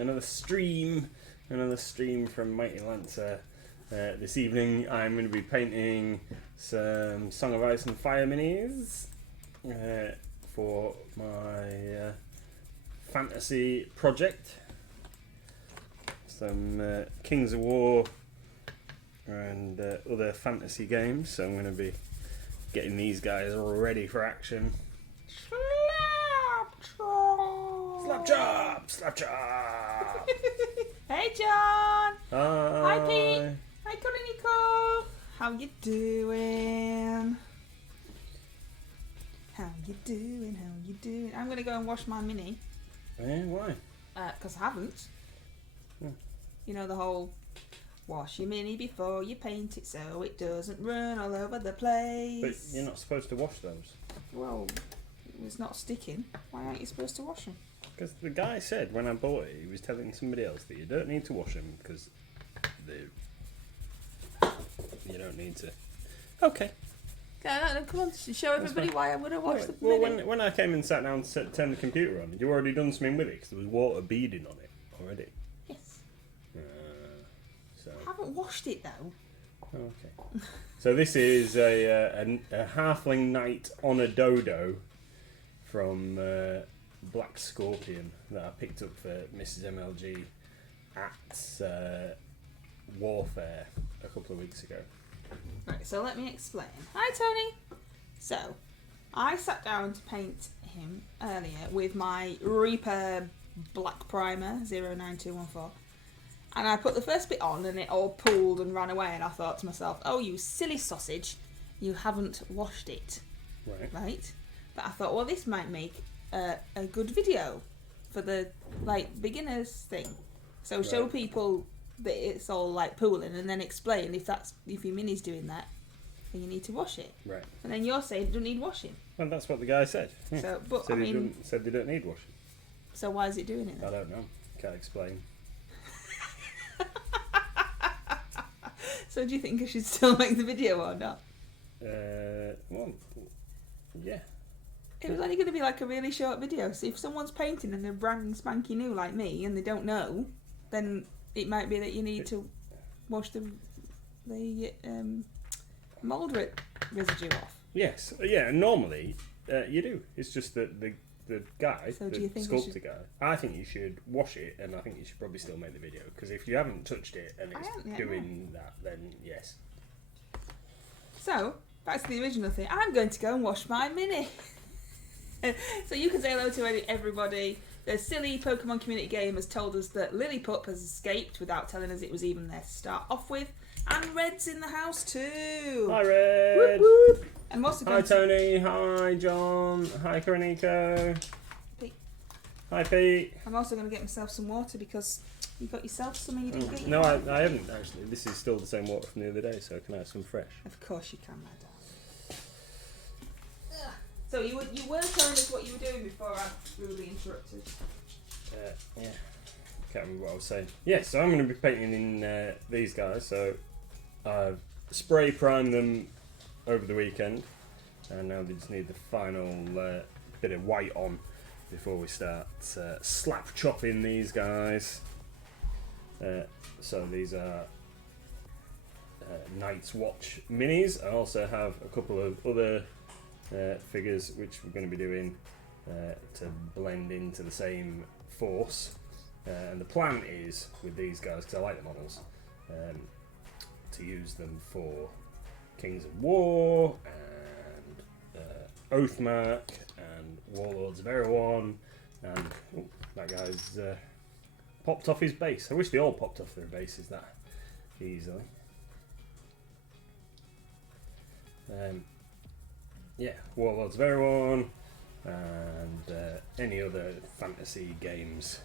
another stream from Mighty Lancer. This evening I'm going to be painting some Song of Ice and Fire minis for my fantasy project. Some Kings of War and other fantasy games, so I'm going to be getting these guys ready for action. Slap chop! Slap chop! Hey John! Hi! Hi Pete! Hi Nico! How you doing? How you doing? I'm going to go and wash my mini. Why? Because I haven't. You know the whole wash your mini before you paint it so it doesn't run all over the place. But you're not supposed to wash those. Well, it's not sticking. Why aren't you supposed to wash them? Because the guy said when I bought it, he was telling somebody else that you don't need to wash them because you don't need to. Okay. Come on, show everybody why I'm going to wash the Well, mini. when I came and sat down to turn the computer on, you already done something with it because there was water beading on it already. Yes. So. I haven't washed it though. Okay. So this is a halfling knight on a dodo from Black Scorpion that I picked up for Mrs MLG at Warfare a couple of weeks ago. Right, so let me explain. Hi Tony! So, I sat down to paint him earlier with my Reaper Black Primer 09214, and I put the first bit on and it all pooled and ran away, and I thought to myself, oh you silly sausage, you haven't washed it. Right? But I thought, well, this might make a good video for the beginners thing. So show people that it's all pooling, and then explain if your mini's doing that, then you need to wash it. Right. And then you're saying it doesn't need washing. Well, that's what the guy said. Yeah. So, but said they don't need washing. So why is it doing it then? I don't know. Can't explain. So do you think I should still make the video or not? Well, yeah. It was only going to be a really short video, so if someone's painting and they're brand spanky new like me and they don't know, then it might be that you need to wash the mould residue off. Yes, yeah, and normally you do. It's just that the guy, so the sculptor guy, I think you should wash it, and I think you should probably still make the video, because if you haven't touched it and it's doing that, then yes. So, back to the original thing. I'm going to go and wash my mini. So you can say hello to everybody. The silly Pokemon community game has told us that Lillipup has escaped without telling us it was even there to start off with. And Red's in the house too. Hi Red. Whoop, whoop. And hi Tony. Hi John. Hi Nico. Pete. Hi Pete. I'm also going to get myself some water because you got yourself some and you didn't get No, I haven't actually. This is still the same water from the other day, so can I have some fresh? Of course you can, my darling. So you were telling us what you were doing before I rudely interrupted. Yeah. Can't remember what I was saying. Yeah, so I'm going to be painting in these guys. So I've spray primed them over the weekend, and now they just need the final bit of white on before we start slap chopping these guys. So these are Night's Watch minis. I also have a couple of other figures which we're going to be doing to blend into the same force, and the plan is with these guys, because I like the models, to use them for Kings of War and Oathmark and Warlords of Erewhon, and that guy's popped off his base. I wish they all popped off their bases that easily. Yeah, Warlords of Erewhon and any other fantasy games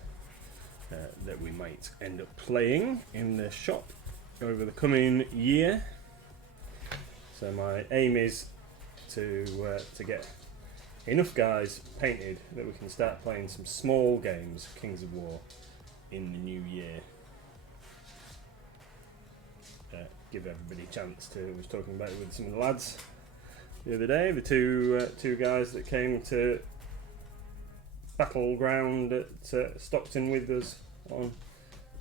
that we might end up playing in the shop over the coming year. So my aim is to get enough guys painted that we can start playing some small games, Kings of War, in the new year. Give everybody a chance to. I was talking about it with some of the lads the other day, the two guys that came to Battleground at Stockton with us on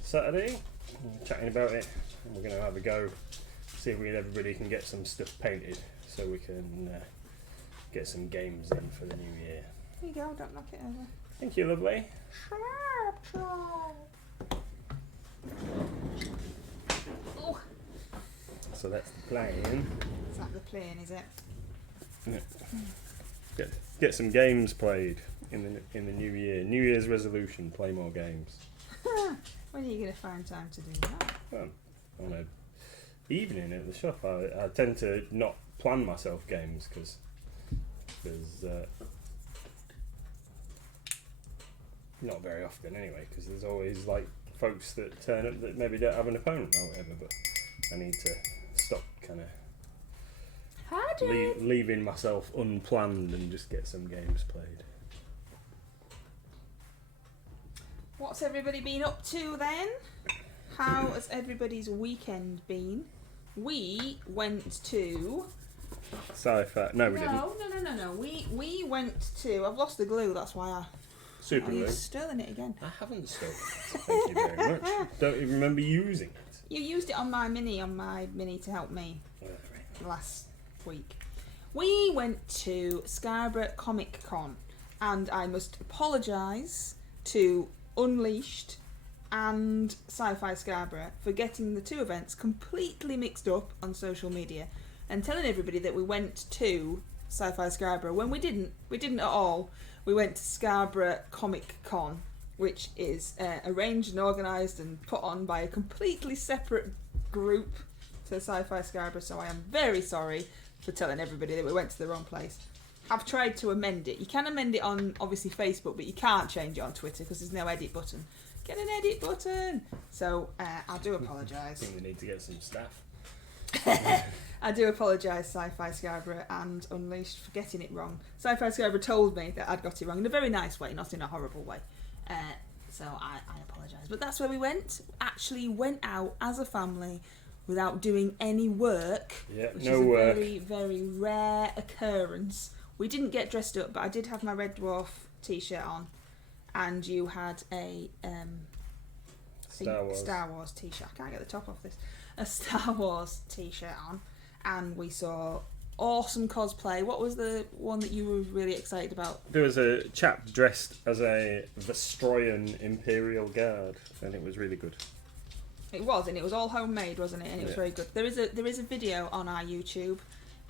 Saturday, chatting about it, and we're going to have a go, see if everybody can get some stuff painted, so we can get some games in for the new year. Here you go, don't knock it over. Thank you, lovely. Oh. So that's the plan. Is that the plan, is it? Yeah. Get some games played in the new year. New Year's resolution: play more games. When are you going to find time to do that? Well, on an evening at the shop, I tend to not plan myself games because there's not very often anyway. Because there's always like folks that turn up that maybe don't have an opponent or whatever. But I need to stop kind of leaving myself unplanned and just get some games played. What's everybody been up to then? How has everybody's weekend been? We went to... Sci-fi. No, we didn't. No. We went to... I've lost the glue, that's why I... Super glue. You've stolen it again. I haven't stolen it. Thank you very much. Don't even remember using it. You used it on my mini to help me last week. We went to Scarborough Comic Con, and I must apologise to Unleashed and Sci-Fi Scarborough for getting the two events completely mixed up on social media and telling everybody that we went to Sci-Fi Scarborough when we didn't at all. We went to Scarborough Comic Con, which is arranged and organised and put on by a completely separate group to Sci-Fi Scarborough, so I am very sorry for telling everybody that we went to the wrong place. I've tried to amend it. You can amend it on, obviously, Facebook, but you can't change it on Twitter because there's no edit button. Get an edit button! So, I do apologise. I think we need to get some staff. I do apologise, Sci-Fi Scarborough and Unleashed, for getting it wrong. Sci-Fi Scarborough told me that I'd got it wrong in a very nice way, not in a horrible way. So I apologise. But that's where we went. Actually went out as a family without doing any work. Yeah, which no is a work. very, very rare occurrence. We didn't get dressed up, but I did have my Red Dwarf t-shirt on, and you had a Star Wars t-shirt. I can't get the top off this. A Star Wars t-shirt on, and we saw awesome cosplay. What was the one that you were really excited about? There was a chap dressed as a Vestroyan Imperial Guard, and it was really good. It was, and it was all homemade, wasn't it? And it was very good. There is a video on our YouTube,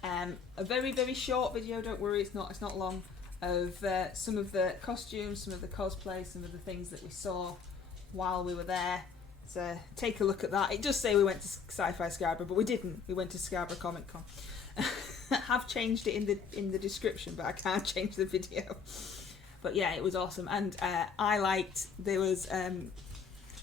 a very, very short video. Don't worry, it's not long. Of some of the costumes, some of the cosplay, some of the things that we saw while we were there. So take a look at that. It does say we went to Sci-Fi Scarborough, but we didn't. We went to Scarborough Comic Con. I have changed it in the description, but I can't change the video. But yeah, it was awesome, and I liked. There was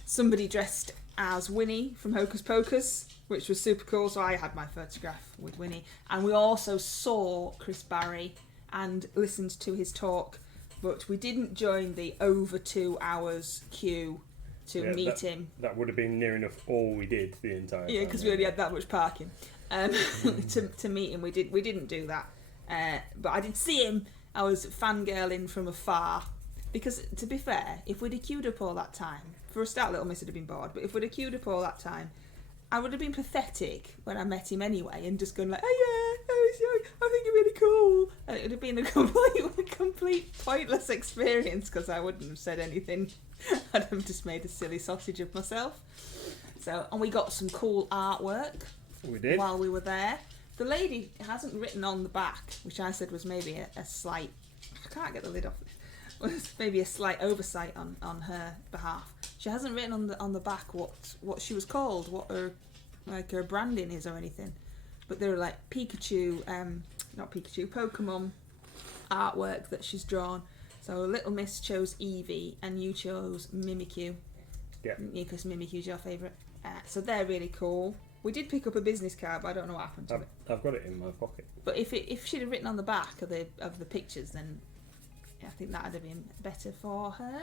somebody dressed as Winnie from Hocus Pocus, which was super cool. So I had my photograph with Winnie, and we also saw Chris Barry and listened to his talk, but we didn't join the over 2 hours queue to meet him. That would have been near enough all we did the entire time. Yeah, because we only had that much parking. To meet him, we didn't do that. But I did see him. I was fangirling from afar. Because, to be fair, if we'd have queued up all that time, for a start, Little Miss would have been bored, but if we'd have queued up all that time, I would have been pathetic when I met him anyway and just gone like, oh yeah, I think you're really cool. And it would have been a complete pointless experience because I wouldn't have said anything. I'd have just made a silly sausage of myself. So, and we got some cool artwork. We did. While we were there. The lady hasn't written on the back, which I said was maybe a slight, I can't get the lid off this, was maybe a slight oversight on her behalf. She hasn't written on the back what she was called, what her branding is or anything. But they were like Pokemon artwork that she's drawn. So Little Miss chose Eevee and you chose Mimikyu. Yeah. Because Mimikyu's your favourite. So they're really cool. We did pick up a business card, but I don't know what happened to it. I've got it in my pocket. But if she'd have written on the back of the pictures, then I think that'd have been better for her.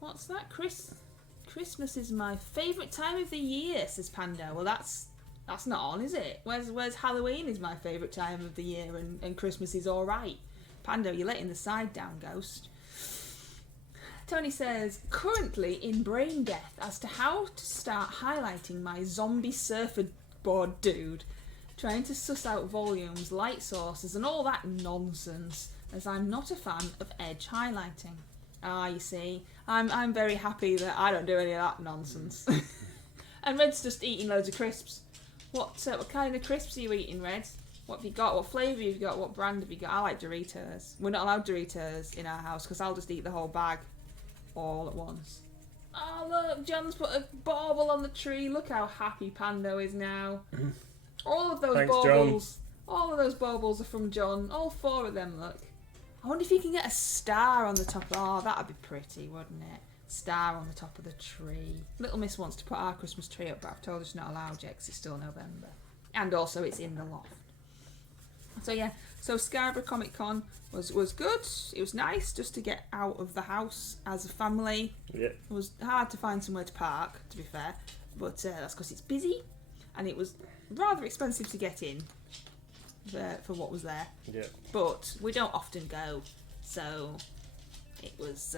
What's that? Christmas is my favourite time of the year, says Pando. Well, that's not on, is it? Where's Halloween is my favourite time of the year and Christmas is alright. Pando, you're letting the side down, Ghost. Tony says, currently in brain death as to how to start highlighting my zombie surfer board dude. Trying to suss out volumes, light sources and all that nonsense, as I'm not a fan of edge highlighting. Ah, you see, I'm very happy that I don't do any of that nonsense. And Red's just eating loads of crisps. What kind of crisps are you eating, Red? What have you got? What flavour have you got? What brand have you got? I like Doritos. We're not allowed Doritos in our house because I'll just eat the whole bag all at once. Oh look, John's put a bauble on the tree. Look how happy Pando is now. All of those Thanks, baubles. John. All of those baubles are from John. All 4 of them, look. I wonder if you can get a star on the top. Oh, that'd be pretty, wouldn't it? Star on the top of the tree. Little Miss wants to put our Christmas tree up, but I've told her she's not allowed yet because it's still November. And also it's in the loft. So yeah, so Scarborough Comic Con was good. It was nice just to get out of the house as a family. Yeah. It was hard to find somewhere to park, to be fair. But that's because it's busy. And it was rather expensive to get in for what was there. Yeah. But we don't often go, so it was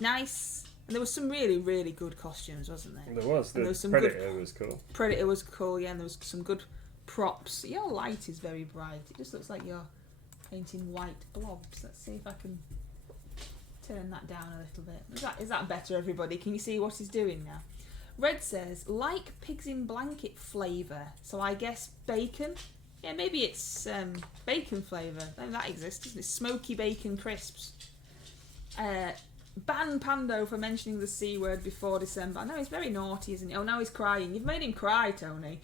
nice. And there was some really, really good costumes, wasn't there? There was. The Predator was cool. Predator was cool, yeah, and there was some good props. Your light is very bright. It just looks like you're painting white blobs. Let's see if I can turn that down a little bit. Is that better, everybody? Can you see what he's doing now? Red says, like pigs in blanket flavour. So I guess bacon? Yeah, maybe it's bacon flavour. That exists, doesn't it? Smoky bacon crisps. Ban Pando for mentioning the C word before December. I know he's very naughty, isn't he? Oh, now he's crying. You've made him cry, Tony.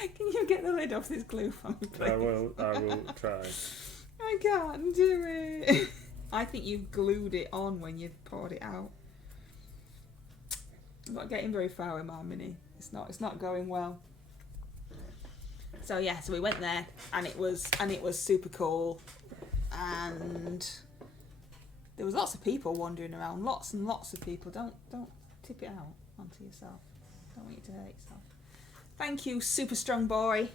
Can you get the lid off this glue for me, please? I will try. I can't do it. I think you've glued it on when you poured it out. I'm not getting very far with my mini. It's not going well. So yeah, so we went there and it was super cool, and there was lots of people wandering around, lots and lots of people. Don't tip it out onto yourself. Don't want you to hurt yourself. Thank you, super strong boy.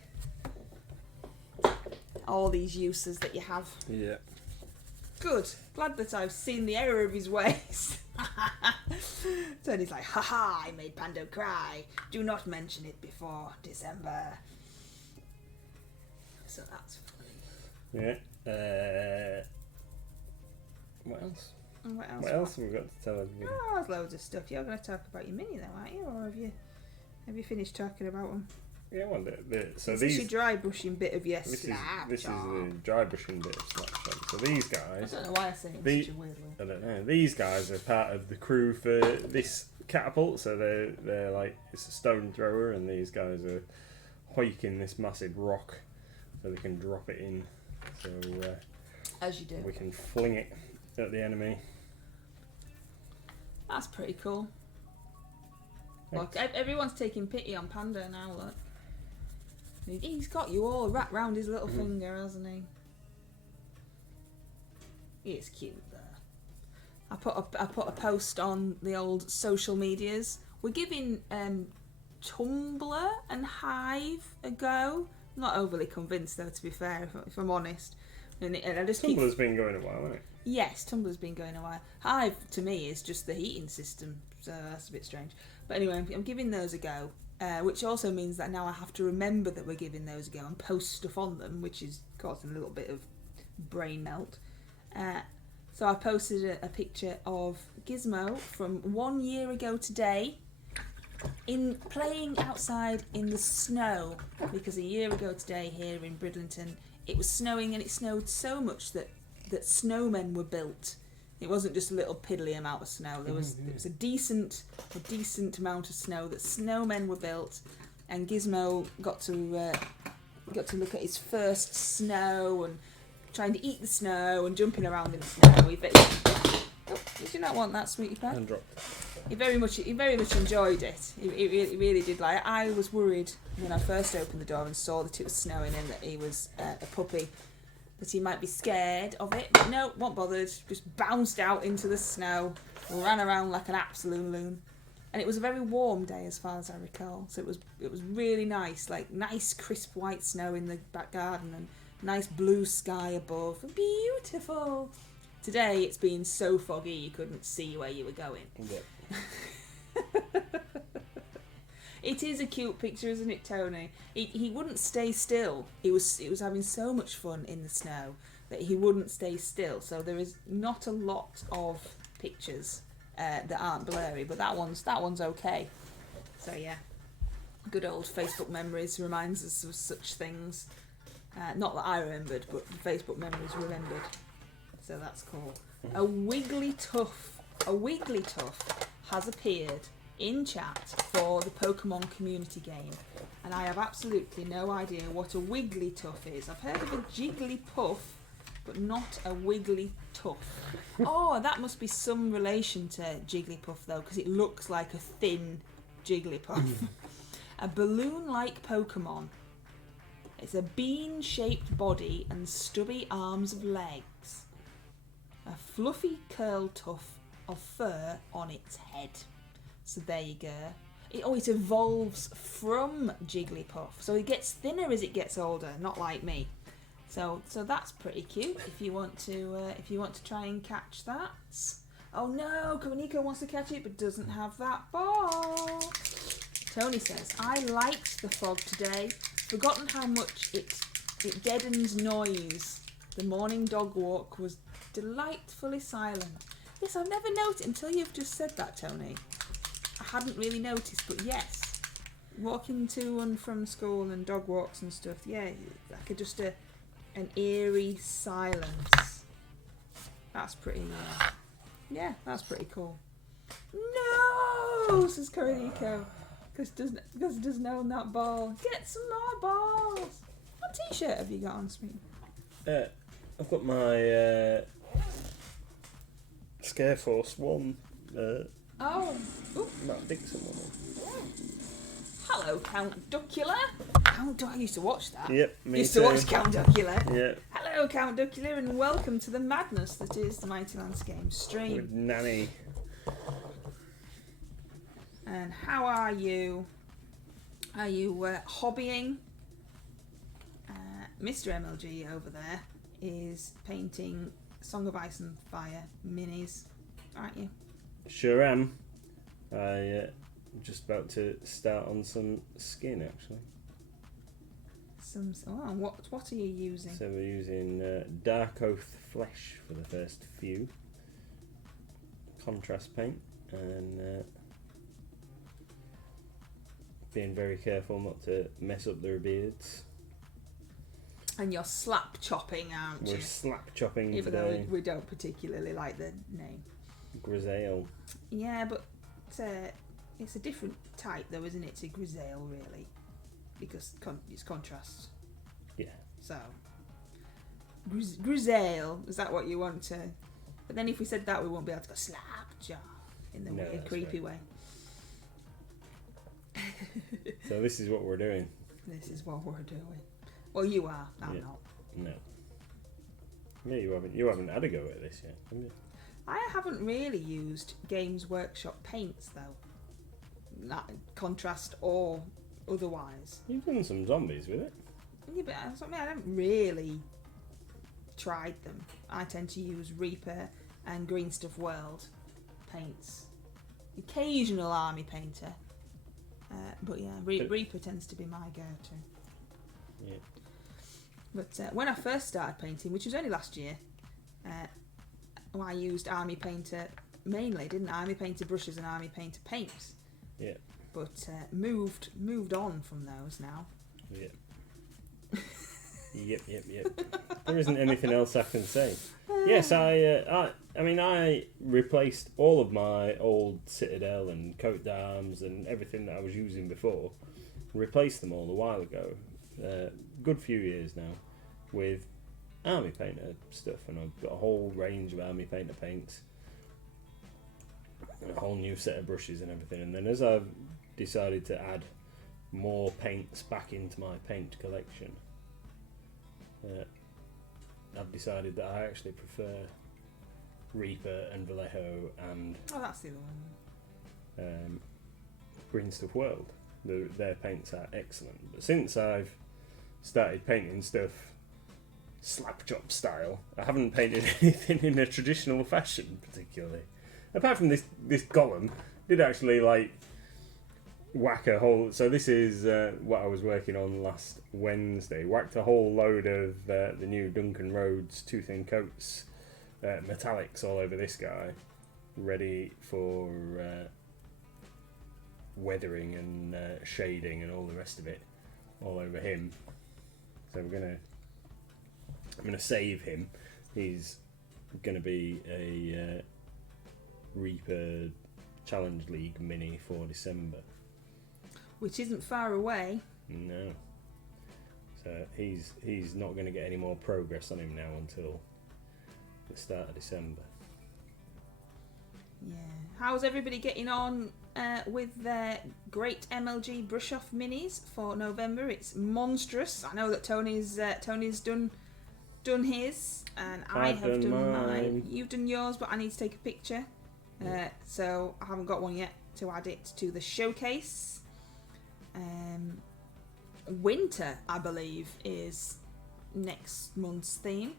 All these uses that you have. Yeah. Good. Glad that I've seen the error of his ways. Tony's like, haha, I made Pando cry. Do not mention it before December. So that's funny. Yeah. What else? What else have we got to tell everybody? Oh, there's loads of stuff. You're going to talk about your mini though, aren't you? Or have you finished talking about them? Yeah, well, so this these... is your dry brushing bit of your This is Snapchat. the dry brushing bit of Snapchat. So these guys... I don't know why I say it in such a weird way. I don't know. These guys are part of the crew for this catapult. So they're like... It's a stone thrower and these guys are hoiking this massive rock so they can drop it in. So as you do. We can fling it at the enemy. That's pretty cool. Thanks. Look, everyone's taking pity on Panda now, look. He's got you all wrapped round his little finger, hasn't he? It's cute though. I put a post on the old social medias. We're giving Tumblr and Hive a go. I'm not overly convinced though, to be fair, if I'm honest. And I just Tumblr's been going a while, hasn't it? Yes, Tumblr's been going a while. Hive, to me, is just the heating system, so that's a bit strange. But anyway, I'm giving those a go, which also means that now I have to remember that we're giving those a go and post stuff on them, which is causing a little bit of brain melt. So I posted a picture of Gizmo from 1 year ago today, in playing outside in the snow, because a year ago today here in Bridlington, it was snowing, and it snowed so much that snowmen were built. It wasn't just a little piddly amount of snow. It was a decent amount of snow that snowmen were built, and Gizmo got to look at his first snow and trying to eat the snow and jumping around in the snow. Did you not want that, sweetie pie? And dropped. He very much enjoyed it. He really did like it. I was worried when I first opened the door and saw that it was snowing and that he was a puppy, that he might be scared of it. But no, wasn't bothered. Just bounced out into the snow, ran around like an absolute loon. And it was a very warm day as far as I recall. So it was really nice, like nice crisp white snow in the back garden and nice blue sky above. Beautiful. Today it's been so foggy you couldn't see where you were going. Yeah. It is a cute picture, isn't it, Tony? He wouldn't stay still. He was having so much fun in the snow that he wouldn't stay still. So there is not a lot of pictures that aren't blurry, but that one's okay. So yeah, good old Facebook memories reminds us of such things. Not that I remembered, but the Facebook memories remembered. So that's cool. A Wigglytuff has appeared in chat for the Pokemon community game, and I have absolutely no idea what a Wigglytuff is. I've heard of a Jigglypuff, but not a Wigglytuff. Oh, that must be some relation to Jigglypuff though, because it looks like a thin Jigglypuff. A balloon-like Pokemon. It's a bean-shaped body and stubby arms of legs. A fluffy curl tuft of fur on its head. So there you go. It evolves from Jigglypuff, so it gets thinner as it gets older, not like me. So that's pretty cute. If you want to try and catch that. Oh no, Nico wants to catch it but doesn't have that ball. Tony says, I liked the fog today. Forgotten how much it deadens noise. The morning dog walk was delightfully silent. Yes, I've never noticed until you've just said that, Tony. I hadn't really noticed, but yes, walking to and from school and dog walks and stuff, yeah, like just an eerie silence. That's pretty, yeah, that's pretty cool. No, says Corinico, because it doesn't own that ball. Get some more balls. What t-shirt have you got on, Smee? I've got my Scare Force 1. Oh, ooh. Matt Dixon one. Hello, Count Duckula. I used to watch that. Yep, me used too. to watch Count Duckula. Yeah. Hello, Count Duckula, and welcome to the madness that is the Mighty Lance Games stream. With Nanny. And how are you? Are you hobbying? Mr MLG over there is painting Song of Ice and Fire minis, aren't you? Sure am. I'm just about to start on some skin actually. What are you using? So we're using Dark Oath Flesh for the first few. Contrast paint and being very careful not to mess up their beards. And you're slap chopping, aren't you? We're slap chopping Even today. though we don't particularly like the name. Grisaille. Yeah, but it's a different type though, isn't it, to Grisaille really? Because it's contrast. Yeah. So, Grisaille, is that what you want to... But then if we said that, we won't be able to go slap chop in the weird, creepy way. So this is what we're doing. This is what we're doing. Well, you are. I'm not. No. Yeah, you haven't had a go at this yet, have you? I haven't really used Games Workshop paints though. Not contrast or otherwise. You've done some zombies with it. Yeah, but I haven't really tried them. I tend to use Reaper and Green Stuff World paints. Occasional army painter. But yeah, Reaper tends to be my go-to. Yeah. But when I first started painting, which was only last year, I used Army Painter mainly, didn't I? Army Painter brushes and Army Painter paints. Yeah. But moved on from those now. Yeah. Yep. There isn't anything else I can say. Yes, I replaced all of my old Citadel and coat d'arms and everything that I was using before. Replaced them all a while ago. Good few years now with Army Painter stuff, and I've got a whole range of Army Painter paints and a whole new set of brushes and everything. And then as I've decided to add more paints back into my paint collection, I've decided that I actually prefer Reaper and Vallejo and that's the other one. Green Stuff World. Their paints are excellent. But since I've started painting stuff slap chop style. I haven't painted anything in a traditional fashion particularly. Apart from this golem, did actually like whack a whole. So this is what I was working on last Wednesday. Whacked a whole load of the new Duncan Rhodes Tooth and Coats metallics all over this guy, ready for weathering and shading and all the rest of it, all over him. So I'm gonna save him. He's gonna be a Reaper Challenge League mini for December, which isn't far away. No. So he's not going to get any more progress on him now until the start of December. Yeah. How's everybody getting on with their great MLG brush off minis for November? It's monstrous. I know that Tony's done his, and I have done mine. You've done yours, but I need to take a picture. So I haven't got one yet to add it to the showcase. Winter, I believe, is next month's theme.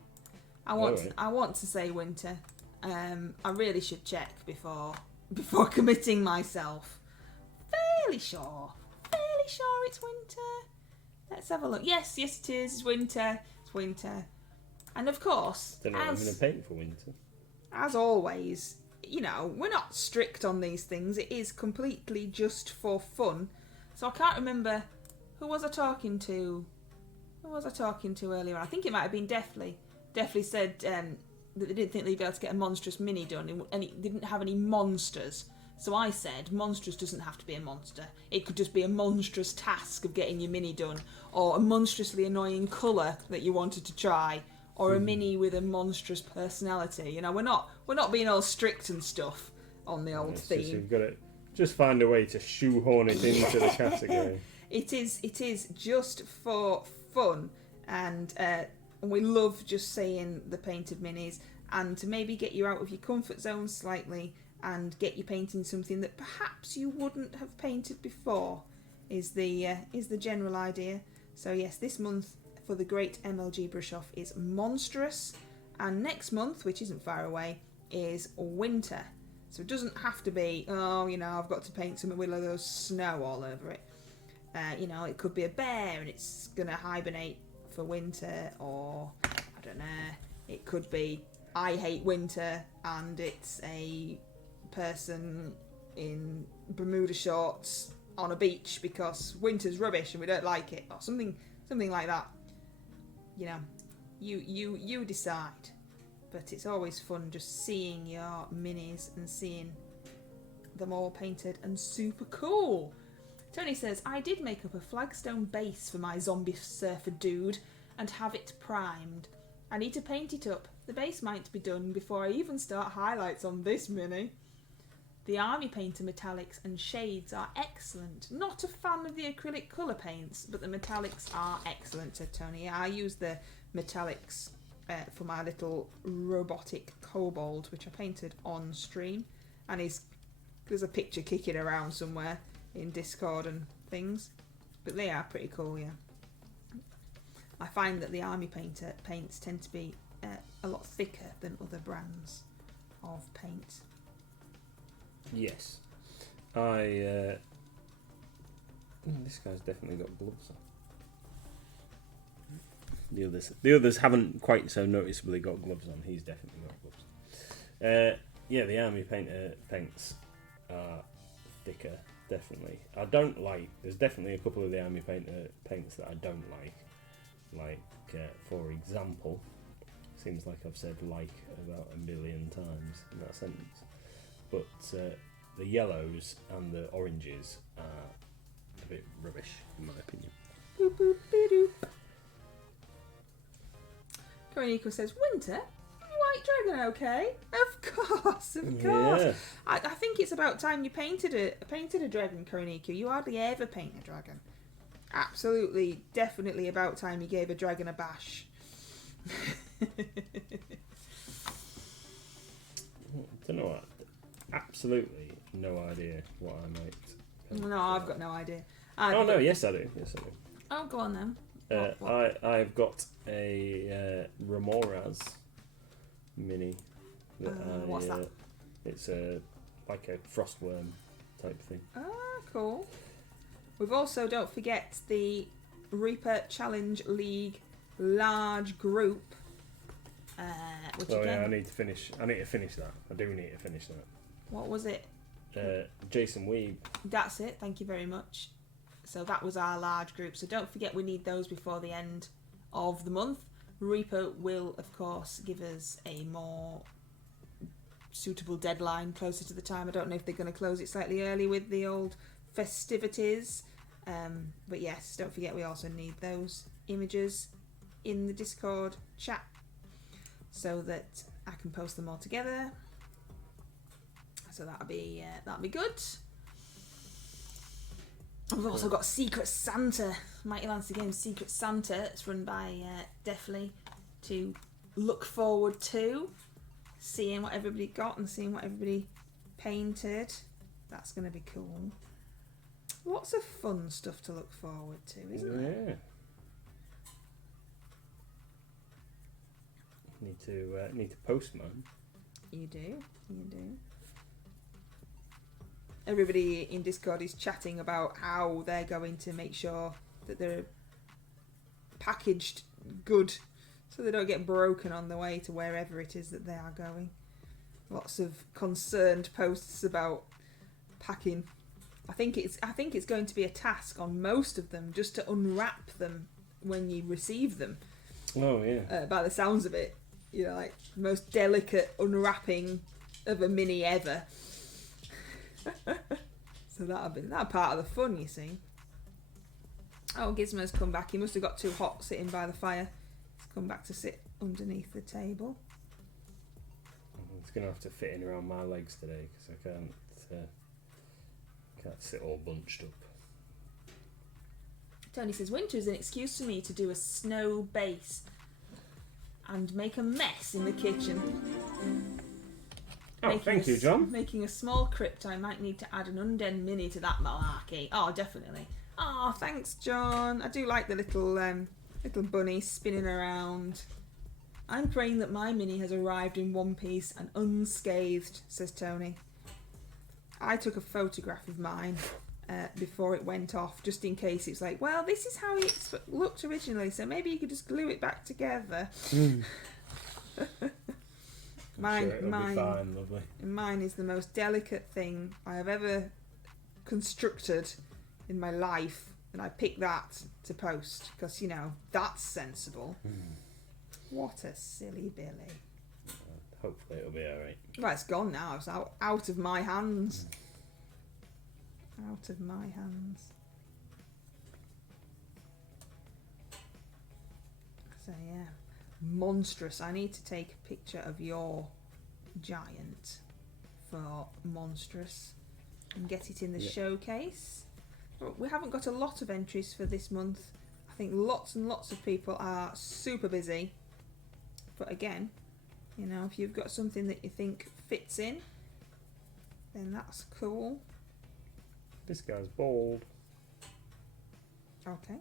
I want to say winter. I really should check before committing myself. Fairly sure it's winter. Let's have a look. Yes, it is. It's winter. It's winter. And of course, Don't know what I'm going to paint for winter. As always, you know, we're not strict on these things. It is completely just for fun. So I can't remember who was I talking to earlier. I think it might have been Deathly. Deathly said that they didn't think they'd be able to get a monstrous mini done, and it didn't have any monsters. So I said, monstrous doesn't have to be a monster. It could just be a monstrous task of getting your mini done, or a monstrously annoying colour that you wanted to try, or a mini with a monstrous personality. You know, we're not being all strict and stuff on the old theme. You've got to just find a way to shoehorn it into the category. It is just for fun, and we love just saying the painted minis, and to maybe get you out of your comfort zone slightly and get you painting something that perhaps you wouldn't have painted before is the general idea. So yes, this month for the Great MLG Brush Off is Monstrous, and next month, which isn't far away, is Winter. So it doesn't have to be, I've got to paint something with those snow all over it. It could be a bear and it's going to hibernate for winter, or, I don't know, it could be, I hate winter and it's a person in Bermuda shorts on a beach because winter's rubbish and we don't like it, or something like that. You know, you decide. But it's always fun just seeing your minis and seeing them all painted and super cool. Tony says, I did make up a flagstone base for my zombie surfer dude and have it primed. I need to paint it up. The base might be done before I even start highlights on this mini. The Army Painter metallics and shades are excellent. Not a fan of the acrylic colour paints, but the metallics are excellent, said Tony. I use the metallics for my little robotic kobold, which I painted on stream, and there's a picture kicking around somewhere in Discord and things, but they are pretty cool. Yeah, I find that the Army Painter paints tend to be a lot thicker than other brands of paint. Yes, this guy's definitely got gloves on. The others haven't quite so noticeably got gloves on. He's definitely got gloves. The Army Painter paints are thicker, definitely. There's definitely a couple of the Army Painter paints that I don't like. Like, for example, seems like I've said like about a million times in that sentence. But the yellows and the oranges are a bit rubbish, in my opinion. Boop, boop, boop, doop. Koroniko says, Winter? White Dragon okay? Of course. Yeah. I think it's about time you painted a dragon, Koroniko. You hardly ever paint a dragon. Absolutely, definitely about time you gave a dragon a bash. Don't know what. Absolutely no idea what I might paint. No, I've got no idea. No, yes I do. Oh, go on then. I've got a Remoras mini. What's that? It's like a frostworm type thing. Ah, cool. We've also, don't forget, the Reaper Challenge League large group. Which again, yeah, I need to finish that. I do need to finish that. What was it? Jason Weeb. That's it. Thank you very much. So that was our large group. So don't forget, we need those before the end of the month. Reaper will, of course, give us a more suitable deadline closer to the time. I don't know if they're going to close it slightly early with the old festivities. But yes, don't forget, we also need those images in the Discord chat so that I can post them all together. So that'll be good. We've also got Secret Santa, Mighty Lancer Games Secret Santa. It's run by Definitely, to look forward to seeing what everybody got and seeing what everybody painted. That's going to be cool. Lots of fun stuff to look forward to, isn't there? Yeah. Need to post mine. You do. Everybody in Discord is chatting about how they're going to make sure that they're packaged good so they don't get broken on the way to wherever it is that they are going. Lots of concerned posts about packing. I think it's going to be a task on most of them just to unwrap them when you receive them. Oh yeah. By the sounds of it, you know, like the most delicate unwrapping of a mini ever. So that'll be that part of the fun, you see. Oh, Gizmo's come back. He must have got too hot sitting by the fire. He's come back to sit underneath the table. It's gonna have to fit in around my legs today because I can't sit all bunched up. Tony says winter is an excuse for me to do a snow base and make a mess in the kitchen. Oh, thank you, John. Making a small crypt, I might need to add an undead mini to that malarkey. Oh, definitely. Oh, thanks, John. I do like the little bunny spinning around. I'm praying that my mini has arrived in one piece and unscathed, says Tony. I took a photograph of mine before it went off, just in case it's like, well, this is how it looked originally, so maybe you could just glue it back together. Mine be fine, lovely. Mine is the most delicate thing I have ever constructed in my life, and I picked that to post because, you know, that's sensible. What a silly Billy. Hopefully it'll be alright. Well, it's gone now. It's out of my hands. Out of my hands. So yeah, monstrous. I need to take a picture of your giant for monstrous and get it in the showcase. We haven't got a lot of entries for this month. I think lots and lots of people are super busy. But again, you know, if you've got something that you think fits in, then that's cool. This guy's bald. Okay.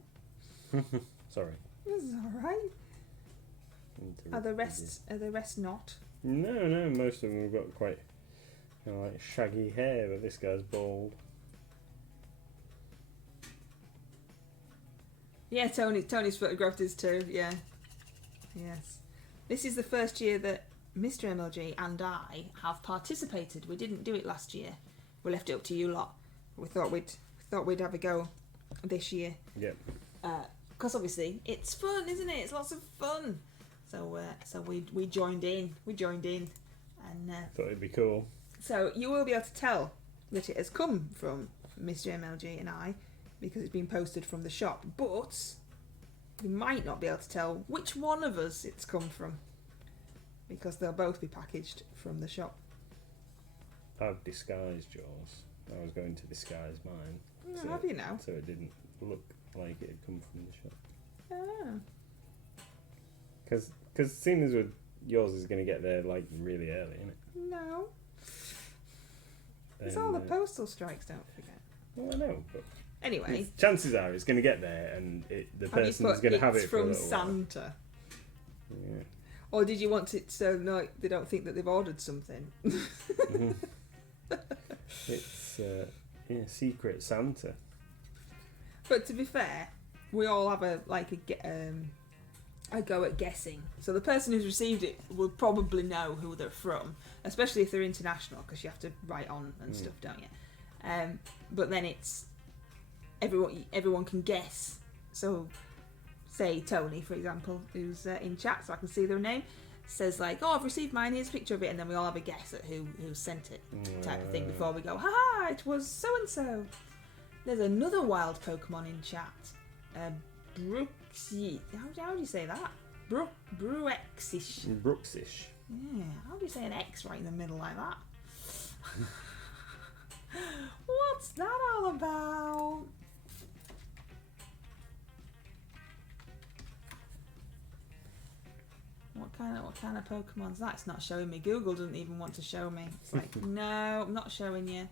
Sorry. This is alright. Are the rest not? No, most of them have got quite, you know, like shaggy hair, but this guy's bald. Yeah, Tony's photographed his too, yeah. Yes. This is the first year that Mr MLG and I have participated. We didn't do it last year. We left it up to you lot. We thought we'd have a go this year. Yep. Because obviously it's fun, isn't it? It's lots of fun. So we joined in. And thought it'd be cool. So you will be able to tell that it has come from Mr MLG and I because it's been posted from the shop. But you might not be able to tell which one of us it's come from because they'll both be packaged from the shop. I've disguised yours. I was going to disguise mine. Oh, have you now? So it didn't look like it had come from the shop. Ah. Because seeing as yours is going to get there like really early, isn't it? No. It's all the postal strikes, don't forget. Well, I know, but Anyway, chances are it's going to get there, and the have you person's put going to have it's it for a from little while. Santa? Yeah. Or did you want it so no, they don't think that they've ordered something? Mm-hmm. It's Secret Santa. But to be fair, we all have a go at guessing. So the person who's received it will probably know who they're from, especially if they're international, because you have to write on and stuff, don't you? But then it's everyone can guess. So say Tony, for example, who's in chat, so I can see their name, says like, "Oh, I've received mine. Here's a picture of it," and then we all have a guess at who sent it, type of thing, before we go, "Ha! It was so and so." There's another wild Pokemon in chat. Brooksy. How do you say that? Bruexish. Brooksish. Yeah. How do you say an X right in the middle like that? What's that all about? What kind of Pokemon's that? It's not showing me. Google doesn't even want to show me. It's like, no, I'm not showing you.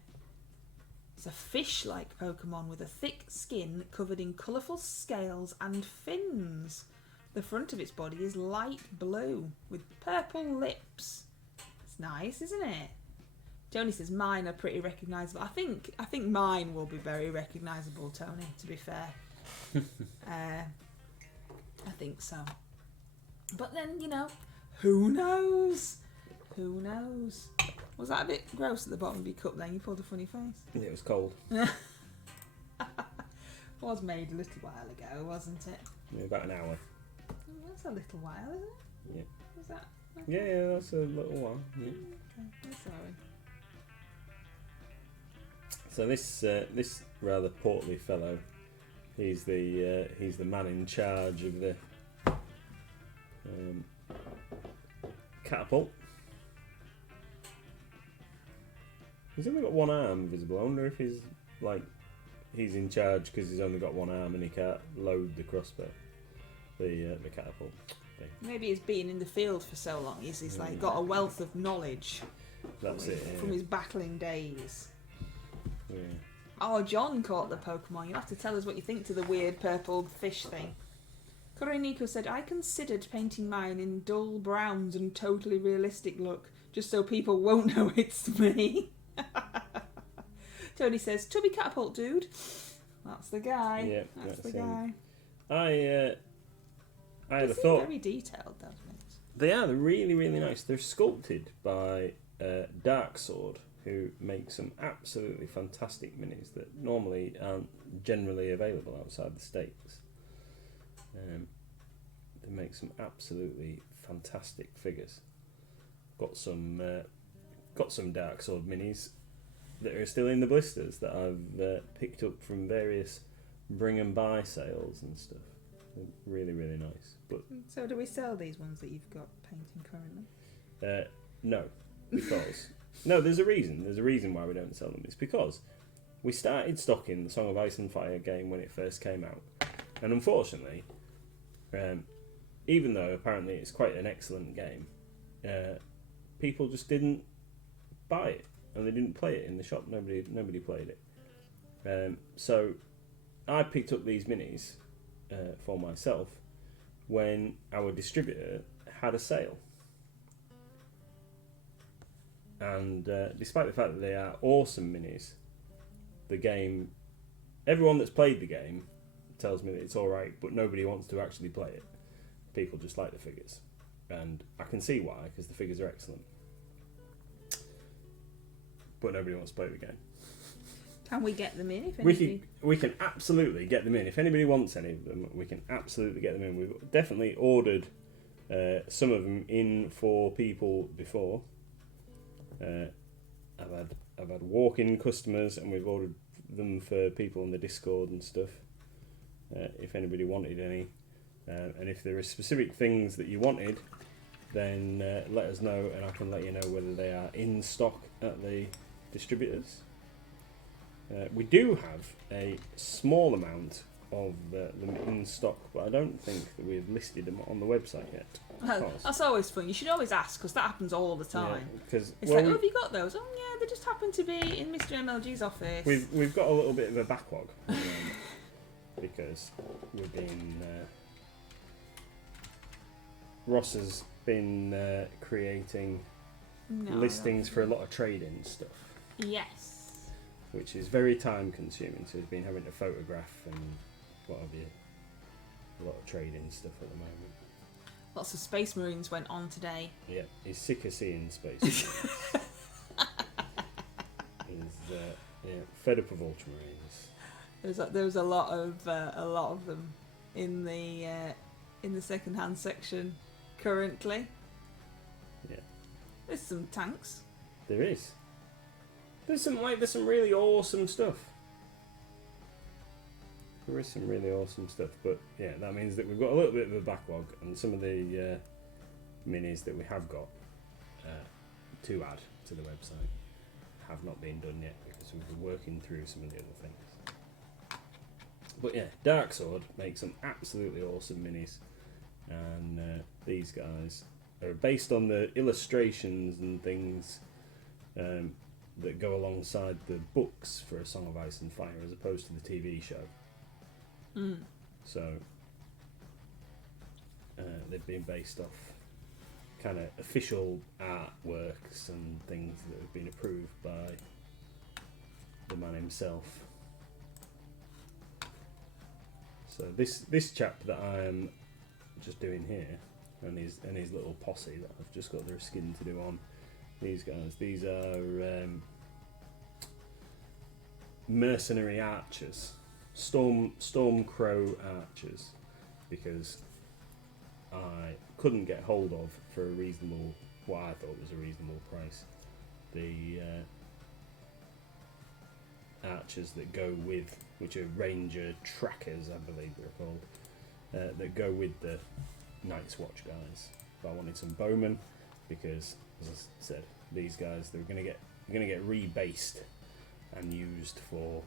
It's a fish-like Pokemon with a thick skin covered in colourful scales and fins. The front of its body is light blue with purple lips. It's nice, isn't it? Tony says mine are pretty recognisable. I think mine will be very recognisable, Tony, to be fair. I think so. But then, who knows? Who knows? Was that a bit gross at the bottom of your cup then? You pulled a funny face. It was cold. Was made a little while ago, wasn't it? Yeah, about an hour. That's a little while, isn't it? Yeah. Was that? Yeah, that's a little while. Yeah. Okay, I'm sorry. So this rather portly fellow, he's the man in charge of the catapult. He's only got one arm visible. I wonder if he's in charge because he's only got one arm and he can't load the crossbow, the catapult thing. Maybe he's been in the field for so long. He's like got a wealth of knowledge. That's from it. his battling days. Yeah. Oh, John caught the Pokemon. You'll have to tell us what you think to the weird purple fish thing. Koroniko said, "I considered painting mine in dull browns and totally realistic look, just so people won't know it's me." Tony says, "Tubby catapult, dude." That's the guy. Yeah, that's the him. guy. I had a They seem thought. very detailed, those ones. They are. They're really, really nice. They're sculpted by Dark Sword, who make some absolutely fantastic minis that normally aren't generally available outside the States. They make some absolutely fantastic figures. Got some Dark Sword minis that are still in the blisters that I've picked up from various bring and buy sales and stuff. They're really, really nice. But So do we sell these ones that you've got painting currently? no, because no, there's a reason. There's a reason why we don't sell them. It's because we started stocking the Song of Ice and Fire game when it first came out, and unfortunately, even though apparently it's quite an excellent game, people just didn't buy it and they didn't play it in the shop. Nobody played it. So I picked up these minis for myself when our distributor had a sale. And despite the fact that they are awesome minis, the game, everyone that's played the game tells me that it's alright, but nobody wants to actually play it. People just like the figures. And I can see why, because the figures are excellent. But nobody wants to play the game. Can we get them in? If anybody... We can absolutely get them in. If anybody wants any of them, we can absolutely get them in. We've definitely ordered some of them in for people before. I've had walk-in customers, and we've ordered them for people on the Discord and stuff. If anybody wanted any, and if there are specific things that you wanted, then let us know, and I can let you know whether they are in stock at the distributors. We do have a small amount of them in stock, but I don't think that we've listed them on the website yet. That's always fun. You should always ask, because that happens all the time. Yeah, it's like, have you got those? Oh yeah, they just happen to be in Mr MLG's office. We've got a little bit of a backlog because we've been Ross has been creating listings for a lot of trading stuff. Yes. Which is very time consuming, so he's been having to photograph and what have you. A lot of trading stuff at the moment. Lots of Space Marines went on today. Yeah, he's sick of seeing Space Marines. He's fed up of Ultramarines. There was a lot of them in the second-hand section currently. Yeah. There's some tanks. There is. There's some really awesome stuff. There is some really awesome stuff, but yeah, that means that we've got a little bit of a backlog, and some of the minis that we have got to add to the website have not been done yet because we've been working through some of the other things. But yeah, Dark Sword makes some absolutely awesome minis, and these guys are based on the illustrations and things that go alongside the books for A Song of Ice and Fire, as opposed to the TV show. So they've been based off kind of official artworks and things that have been approved by the man himself. So this chap that I am just doing here, and his little posse that I've just got their skin to do on, these guys, these are mercenary archers. Storm Crow archers, because I couldn't get hold of for a reasonable, what I thought was a reasonable price, the archers that go with, which are Ranger Trackers, I believe they're called, that go with the Night's Watch guys. But I wanted some bowmen because, as I said, these guys they're going to get rebased and used for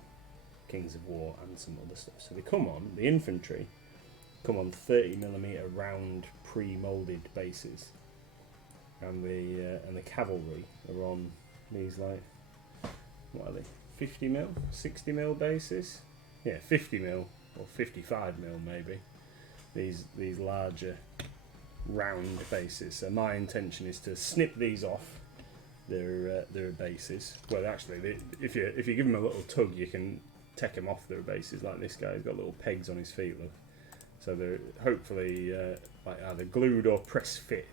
Kings of War and some other stuff. So they come on, the infantry come on 30mm round pre-molded bases, and the cavalry are on these, like, what are they, 50mm, 60mm bases? Yeah, 50mm or 55mm maybe. These larger round bases. So my intention is to snip these off their bases. Well, actually, if you give them a little tug, you can take them off their bases. Like this guy, he's got little pegs on his feet, look. So they're hopefully like either glued or press fit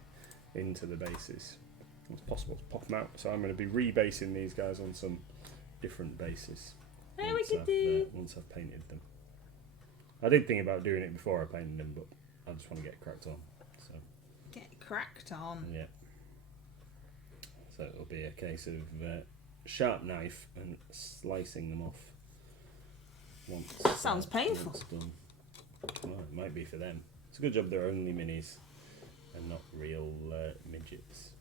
into the bases. It's possible to pop them out. So I'm going to be rebasing these guys on some different bases once I've painted them. I did think about doing it before I painted them, but I just want to get cracked on. So get cracked on. Yeah. So it'll be a case of sharp knife and slicing them off. That sounds painful. Done. Well, it might be for them. It's a good job they're only minis and not real midgets.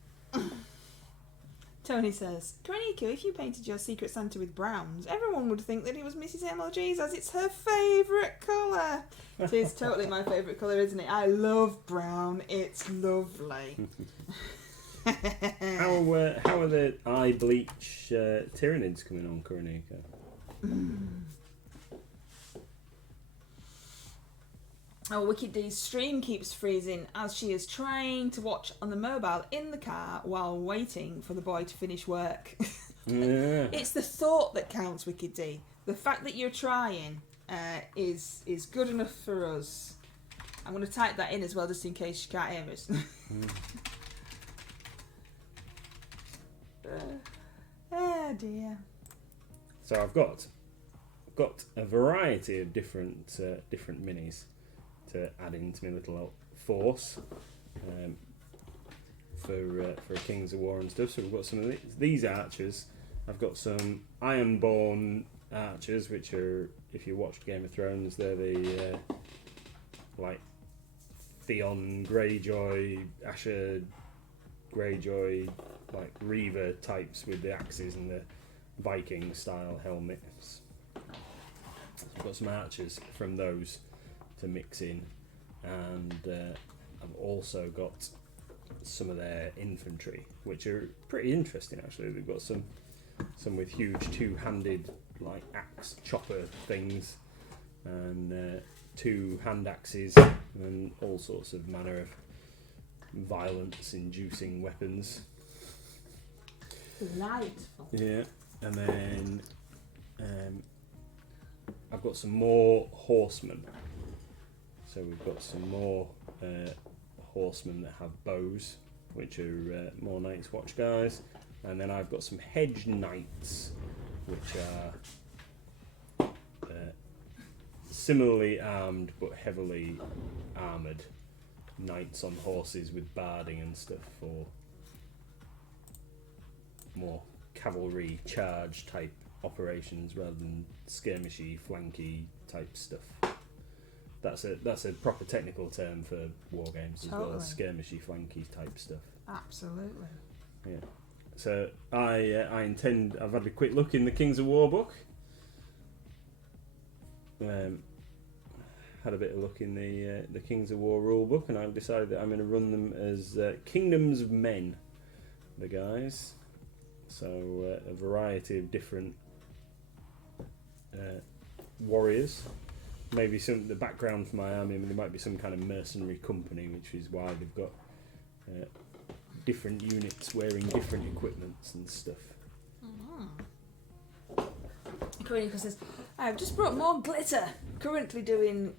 Tony says, Karaniku, if you painted your Secret Santa with browns, everyone would think that it was Mrs MLG's, as it's her favourite colour. It is totally my favourite colour, isn't it? I love brown. It's lovely. How are the eye bleach Tyranids coming on, Karaniku? Oh, Wicked D's stream keeps freezing as she is trying to watch on the mobile in the car while waiting for the boy to finish work. Yeah. It's the thought that counts, Wicked D. The fact that you're trying is good enough for us. I'm going to type that in as well, just in case you can't hear us. Oh dear. So I've got a variety of different minis to add into my little force for Kings of War and stuff. So we've got some of these archers. I've got some Ironborn archers, which are, if you watched Game of Thrones, they're the like Theon Greyjoy, Asher Greyjoy, like Reaver types with the axes and the Viking style helmets. I've got some archers from those to mix in, and I've also got some of their infantry, which are pretty interesting actually. They've got some with huge two-handed like axe chopper things, and 2 hand axes and all sorts of manner of violence-inducing weapons. Delightful. Yeah, and then I've got some more horsemen. So we've got some more horsemen that have bows, which are more Night's Watch guys. And then I've got some hedge knights, which are similarly armed but heavily armoured knights on horses with barding and stuff for more cavalry charge type operations rather than skirmishy, flanky type stuff. That's a proper technical term for war games as well, skirmishy, flanky type stuff. Absolutely. Yeah. So I intend. I've had a quick look in the Kings of War book. Had a bit of look in the Kings of War rule book, and I've decided that I'm going to run them as Kingdoms of Men, the guys. So a variety of different warriors. Maybe the background for my army. There might be some kind of mercenary company, which is why they've got different units wearing different equipments and stuff. Corinne says, I've just brought more glitter. Currently doing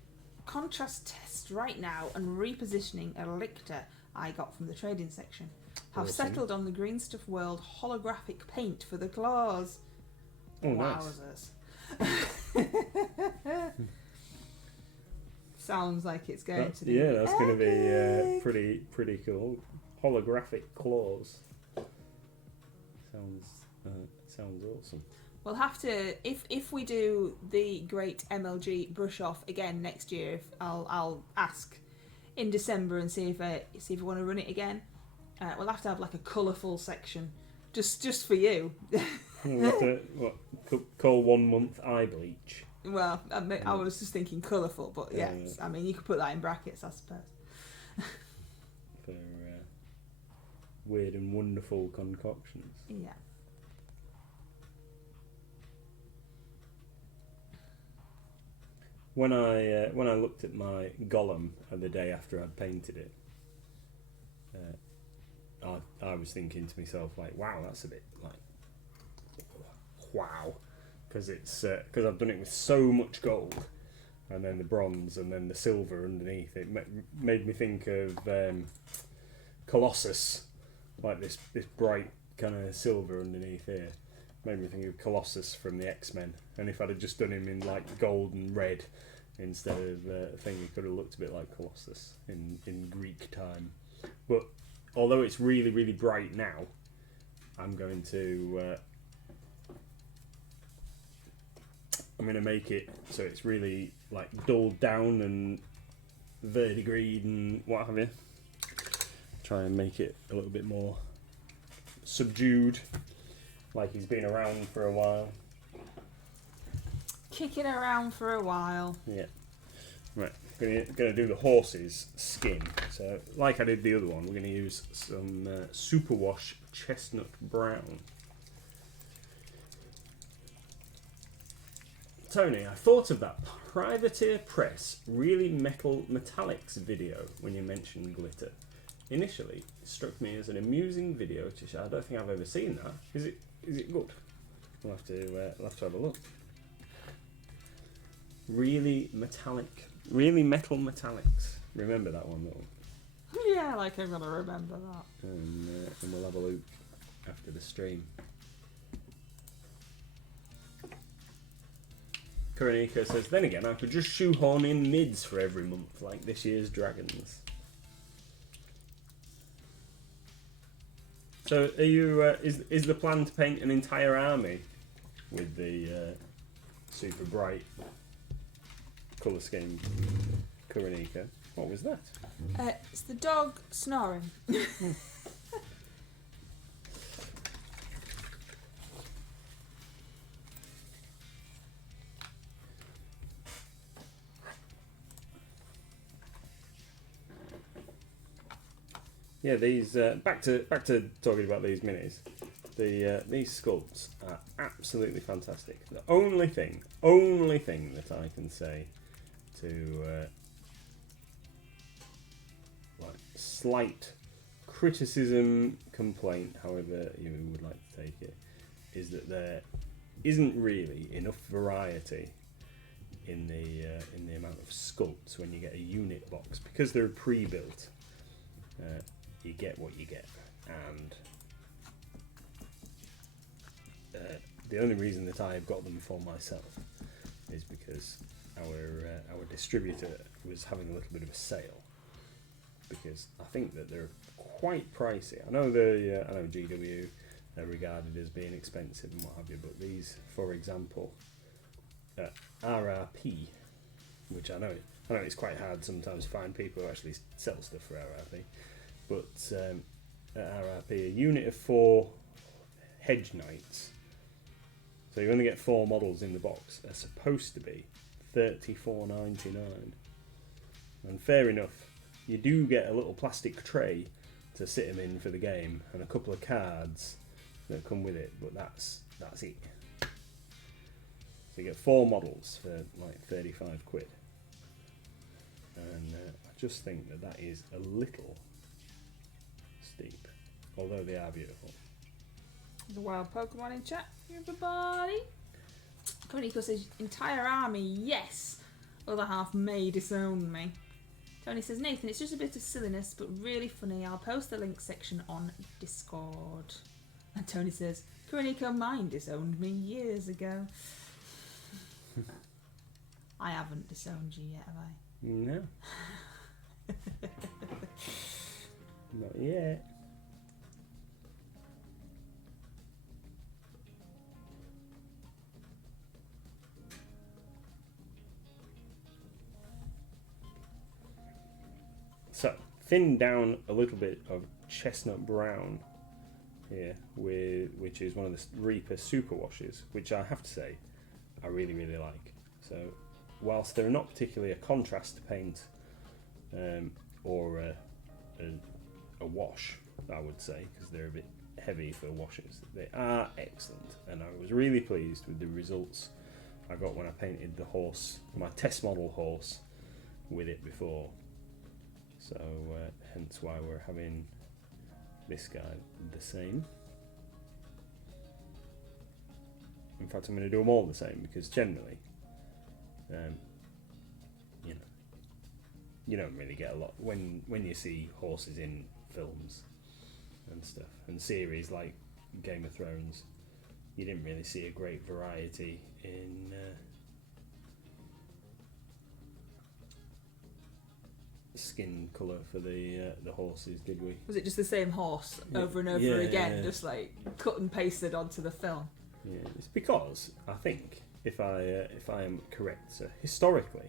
contrast tests right now and repositioning a lictor I got from the trading section. Have Awesome. settled on the Green Stuff World holographic paint for the claws. Oh, nice. Wowzers. Sounds like it's going to be. Yeah, that's going to be pretty cool. Holographic claws. Sounds awesome. We'll have to, if we do the great MLG brush off again next year, I'll ask in December and see if we want to run it again. We'll have to have like a colourful section, just for you. Call 1 month eye bleach. Well, I was just thinking colourful, but yes, I mean you could put that in brackets, I suppose. For weird and wonderful concoctions. Yeah. When I looked at my golem the day after I'd painted it, I was thinking to myself like, wow, that's a bit like, wow, because I've done it with so much gold, and then the bronze, and then the silver underneath. It made me think of Colossus, like this bright kind of silver underneath here. Made me think of Colossus from the X-Men, and if I'd have just done him in like gold and red instead of I think it could have looked a bit like Colossus in Greek time. But although it's really, really bright now, I'm going to make it so it's really like dulled down and verdigreed and what have you. Try and make it a little bit more subdued, like he's been around for a while. Kicking around for a while. Yeah. Right. Gonna do the horse's skin. So, like I did the other one, we're gonna use some superwash chestnut brown. Tony, I thought of that Privateer Press really metal metallics video when you mentioned glitter. Initially, it struck me as an amusing video to show. I don't think I've ever seen that. Is it good? We'll have to have a look. Really metal metallics. Remember that one, though. Yeah, like I'm gonna remember that. And we'll have a look after the stream. Karanika says, then again, I could just shoehorn in mids for every month, like this year's Dragons. So, are you? Is the plan to paint an entire army with the super bright colour scheme, Karanika? What was that? It's the dog snoring. Yeah, these back to talking about these minis. These sculpts are absolutely fantastic. The only thing that I can say to like slight criticism, complaint, however you would like to take it, is that there isn't really enough variety in the amount of sculpts when you get a unit box, because they're pre-built. You get what you get, and the only reason that I have got them for myself is because our distributor was having a little bit of a sale, because I think that they're quite pricey. I know GW are regarded as being expensive and what have you, but these, for example, RRP, which I know it's quite hard sometimes to find people who actually sell stuff for RRP, but at RRP, a unit of 4 hedge knights, so you only get 4 models in the box, are supposed to be $34.99, and fair enough, you do get a little plastic tray to sit them in for the game and a couple of cards that come with it, but that's it. So you get 4 models for like 35 quid, and I just think that is a little steep, although they are beautiful. The wild Pokemon in chat, everybody. Koniko says, entire army, yes. Other half may disown me. Tony says, Nathan, it's just a bit of silliness, but really funny. I'll post the link section on Discord. And Tony says, Koniko mine disowned me years ago. I haven't disowned you yet, have I? No. Not yet. So, thin down a little bit of chestnut brown here, which is one of the Reaper super washes, which I have to say I really, really like. So, whilst they're not particularly a contrast paint or a wash, I would say, because they're a bit heavy for washes, they are excellent, and I was really pleased with the results I got when I painted the horse, my test model horse, with it before. So hence why we're having this guy the same. In fact, I'm going to do them all the same, because generally, you don't really get a lot when you see horses in films and stuff, and series like Game of Thrones. You didn't really see a great variety in skin colour for the horses, did we? Was it just the same horse over and over again, just like cut and pasted onto the film? Yeah, it's because I think, if I am correct, so historically,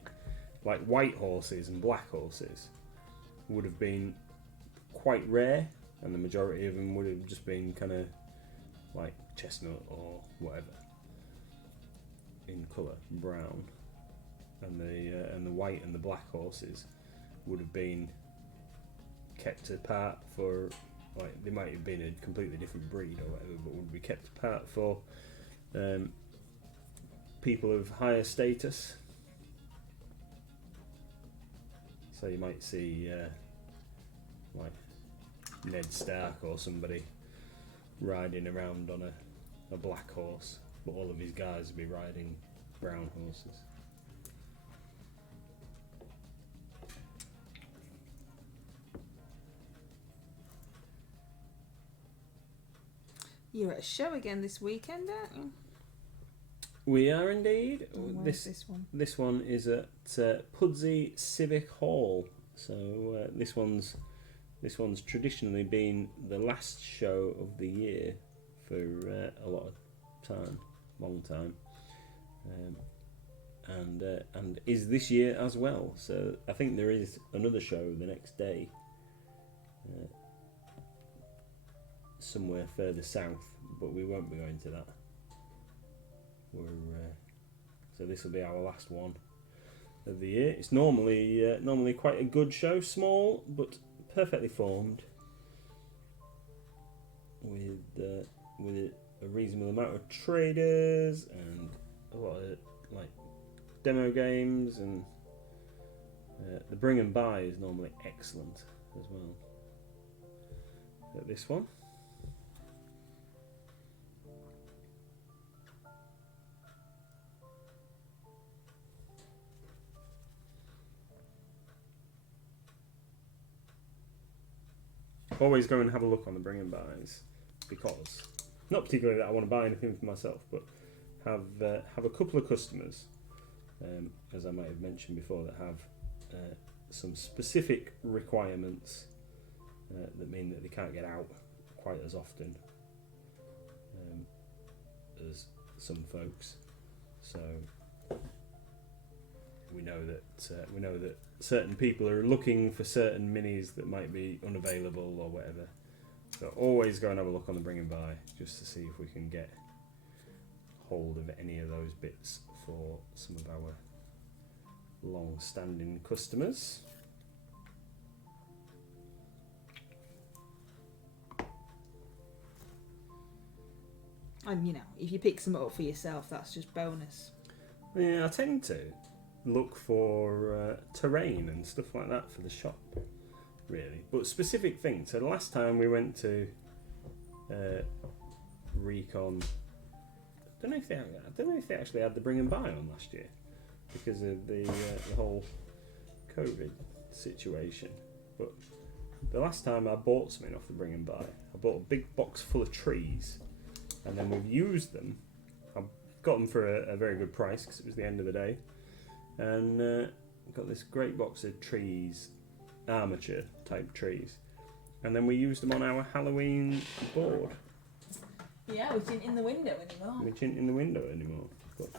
like white horses and black horses would have been quite rare, and the majority of them would have just been kind of like chestnut or whatever in colour, brown, and the white and the black horses would have been kept apart for, like, they might have been a completely different breed or whatever, but would be kept apart for people of higher status. So you might see like Ned Stark or somebody riding around on a black horse, but all of his guys would be riding brown horses. You're at a show again this weekend, aren't you? We are indeed. Where's this one? This one is at Pudsey Civic Hall. So this one's traditionally been the last show of the year for a lot of time, long time, and is this year as well. So I think there is another show the next day, somewhere further south, but we won't be going to that. So this will be our last one of the year. It's normally quite a good show, small but perfectly formed, with with a reasonable amount of traders and a lot of like demo games, and the bring and buy is normally excellent as well. At this one. Always go and have a look on the bring and buys, because not particularly that I want to buy anything for myself, but have a couple of customers, as I might have mentioned before, that have some specific requirements that mean that they can't get out quite as often as some folks. So we know that certain people are looking for certain minis that might be unavailable or whatever. So always go and have a look on the bring and buy just to see if we can get hold of any of those bits for some of our long-standing customers. And you know, if you pick some up for yourself, that's just bonus. Yeah, I tend to look for terrain and stuff like that for the shop, really. But specific things. So the last time we went to Recon, I don't know if they actually had the bring and buy on last year because of the whole COVID situation. But the last time I bought something off the bring and buy, I bought a big box full of trees, and then we've used them. I got them for a very good price because it was the end of the day. And got this great box of trees, armature type trees, and then we used them on our Halloween board. Yeah, which isn't in the window anymore. But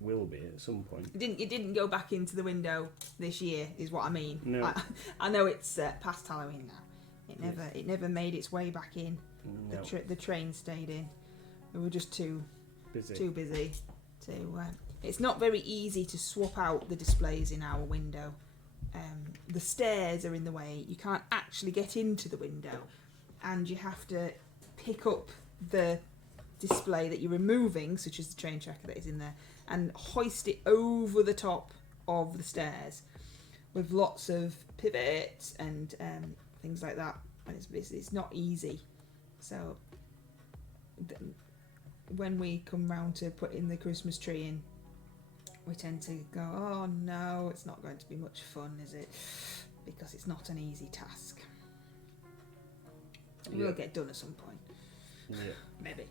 will be at some point. It didn't go back into the window this year, is what I mean. No. I know it's past Halloween now. It never made its way back in. No. The train stayed in. We were just too busy to. It's not very easy to swap out the displays in our window. The stairs are in the way. You can't actually get into the window, and you have to pick up the display that you're removing, such as the train tracker that is in there, and hoist it over the top of the stairs with lots of pivots and things like that. And it's not easy. So when we come round to putting the Christmas tree in, we tend to go, oh no, it's not going to be much fun, is it? Because it's not an easy task. It will get done at some point. Yeah. Maybe.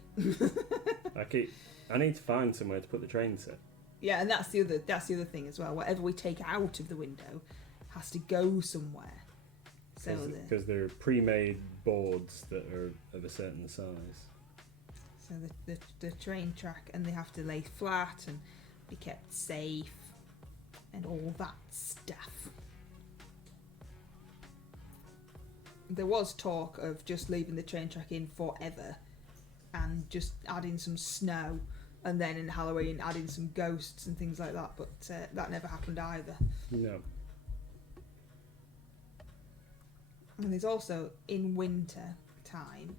I need to find somewhere to put the train set. Yeah, and that's the other thing as well. Whatever we take out of the window has to go somewhere. So because they're pre-made boards that are of a certain size. So the train track, and they have to lay flat and be kept safe and all that stuff. There was talk of just leaving the train track in forever and just adding some snow, and then in Halloween adding some ghosts and things like that, but that never happened either. No. And there's also, in winter time,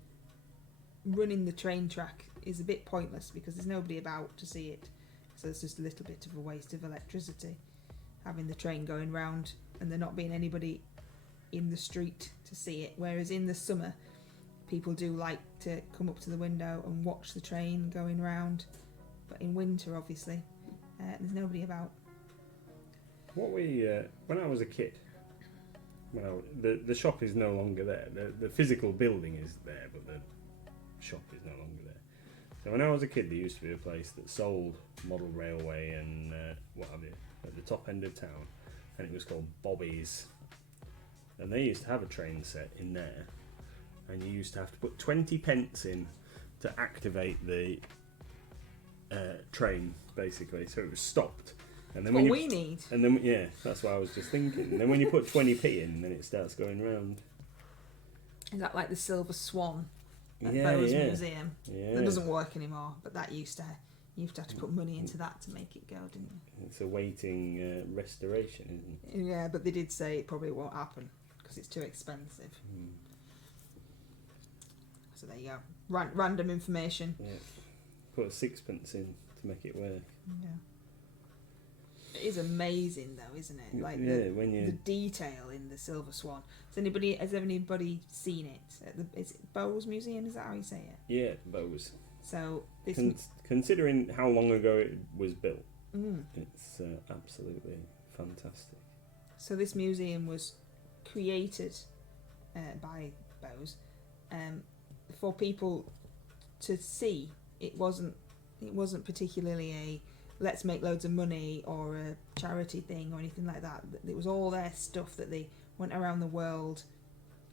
running the train track is a bit pointless because there's nobody about to see it. So it's just a little bit of a waste of electricity, having the train going round and there not being anybody in the street to see it. Whereas in the summer, people do like to come up to the window and watch the train going round. But in winter, obviously, there's nobody about. When I was a kid, the shop is no longer there. The physical building is there, but the shop is no longer there. So when I was a kid, there used to be a place that sold model railway and what have you at the top end of town, and it was called Bobby's. And they used to have a train set in there, and you used to have to put 20 pence in to activate the train, basically. So it was stopped. And then we need. And then that's what I was just thinking. And then when you put 20p in, then it starts going round. Is that like the Silver Swan at Yeah, Bowes yeah. Museum? Yeah. That doesn't work anymore, but that used to. You used to have to put money into that to make it go, didn't you? It's awaiting restoration, isn't it? Yeah, but they did say it probably won't happen because it's too expensive. So there you go. Random information. Yeah. Put a sixpence in to make it work. Yeah. It is amazing though, isn't it? Like when the detail in the Silver Swan. Has anybody seen it? Is it Bowes Museum? Is that how you say it? Yeah, Bowes. So this considering how long ago it was built, it's absolutely fantastic. So this museum was created by Bowes for people to see. It wasn't particularly a let's make loads of money or a charity thing or anything like that. It was all their stuff that they went around the world